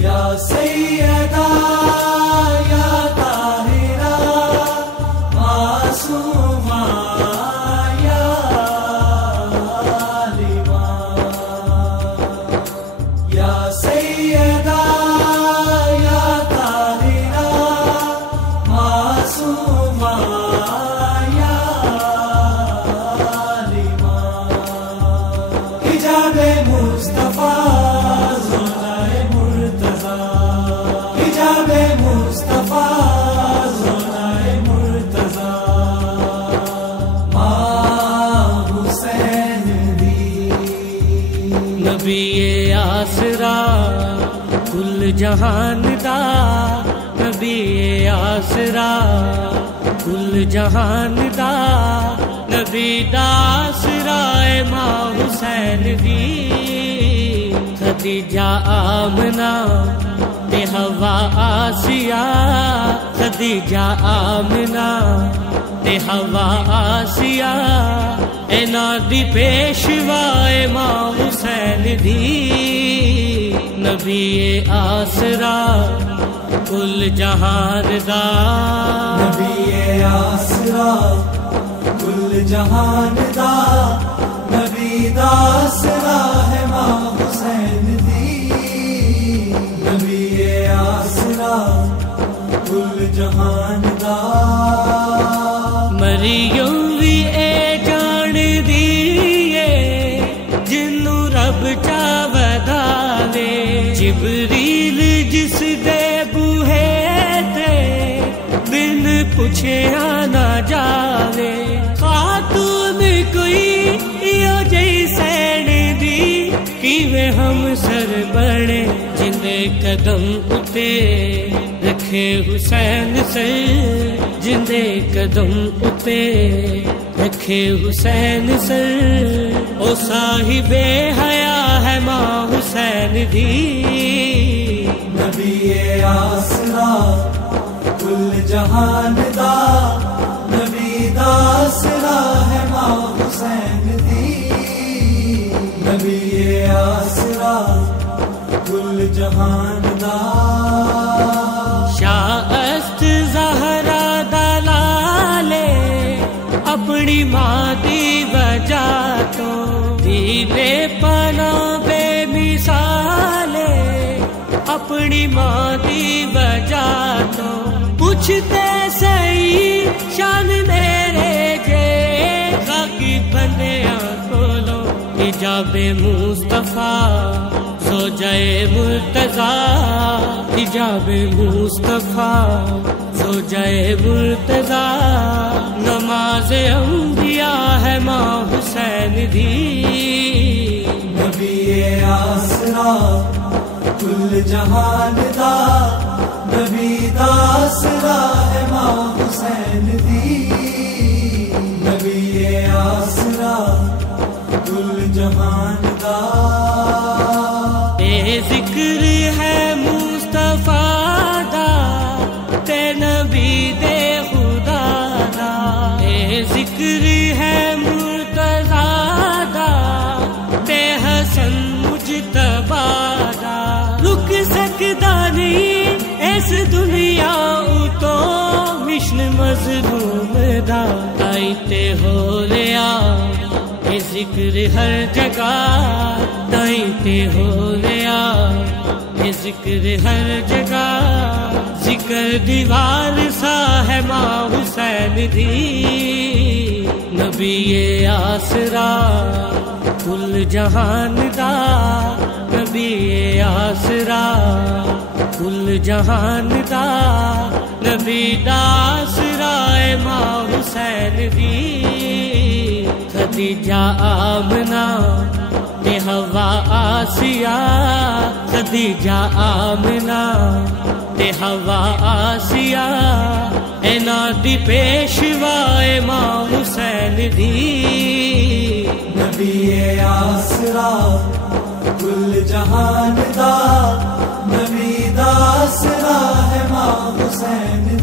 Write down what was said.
یا سیدہ یا طاہرہ معصومہ یا عالمہ، یا سیدہ یا طاہرہ معصومہ یا عالمہ، حجاب مصطفیٰ نبی آسرا کل جہان دا، نبی آسرا کل جہان دا، نبی دا آسرا ماں حسین دی، خدیجہ آمنہ تے حوا آسیہ، خدیجہ آمنہ تے حوا آسیہ، اینا دی پیشوا ماں حسین دی، نبی آسرا کل جہان دا، نبی آسرا کل جہان دا، نبی دا آسرا ہے ماں حسین دی، نبی آسرا کل جہان دا، مریم بھی جبریل جس دے بوہے تے بن پوچھے نہ جاوے، خاتون کوئی یو جیسین دی، کیویں ہم سر بڑے جندے قدم اتے رکھے حسین سر، جندے قدم اتے رکھے حسین سر، او صاحب حیا ہے ماں حسین دی، نبی آسرا کل جہان دا، نبی دا آسرا ہے ماں حسین دی، نبی آسرا کل جہان دا، شاست زہرا دلالے اپنی ماں دی وجہ تو، دیوے پناہ بے مثالے اپنی ماں دی وجہ تو، پوچھتے صحیح شان میرے جے خاکی بندیاں کولو، حجاب مصطفیٰ زوجہ مرتضیٰ، حجاب مصطفیٰ زوجہ مرتضیٰ، نماز انبیاء ہے ماں حسین دی، نبی آسرا کل جہان دا، نبی دا آسرا ہے ماں حسین دی، نبی آسرا کل جہان دا، اے ذکر ہے مصطفیٰ دا تے نبی دے خدا دا، اے ذکر ہے مرتضیٰ دا تے حسن مجتبیٰ دا، رک سکدا نہیں اس دنیا تو مشن مظلوم دا، آئی تے ہو لیا اے ذکر ہر جگہ، تائیں تے ہو لیا اے ذکر ہر جگہ، ذکر دیوار سا ہے ماں حسین دی، نبی آسرا کل جہان دا، نبی آسرا کل جہان دا، نبی دا آسرا ماں حسین دی، خدیجہ آمنہ تے حوا آسیہ، خدیجہ آمنہ تے حوا آسیہ، اینا دی پیشوا ماں حسین دی، نبی آسرا کل جہان دا، نبی دا آسرا ہے ماں حسین